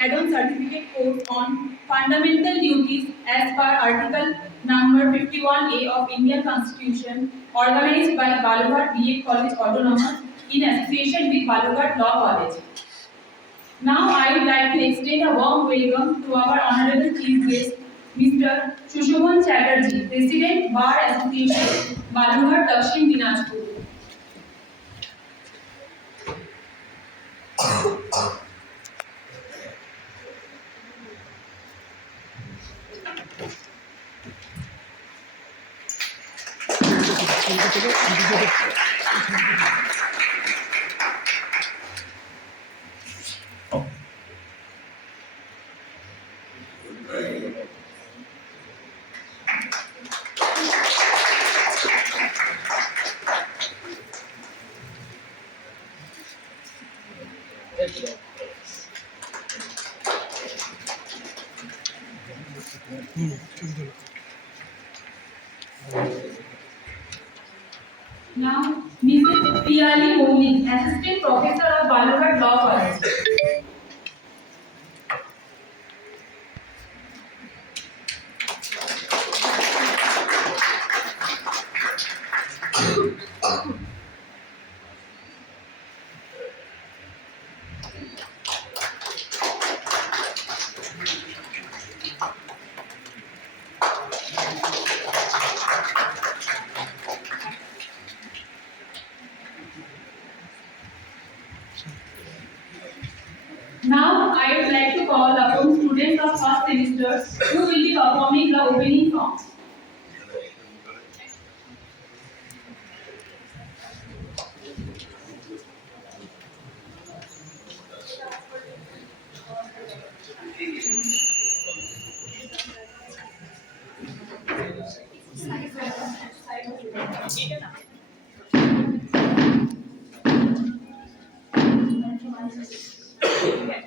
add-on certificate course on fundamental duties as per Article number 51A of Indian Constitution, organized by Balughat B.Ed College Autonomous in association with Balughat Law College. Now I would like to extend a warm welcome to our honorable chief guest, Mr. Sushobhan Chatterjee, President Bar Association, Balughat, Dakshin Dinajpur. Now, Mrs. Piyali Moulik, Assistant Professor of Balughat Law College. Now, I would like to call upon students of first semester who will be performing the opening song. Thank you.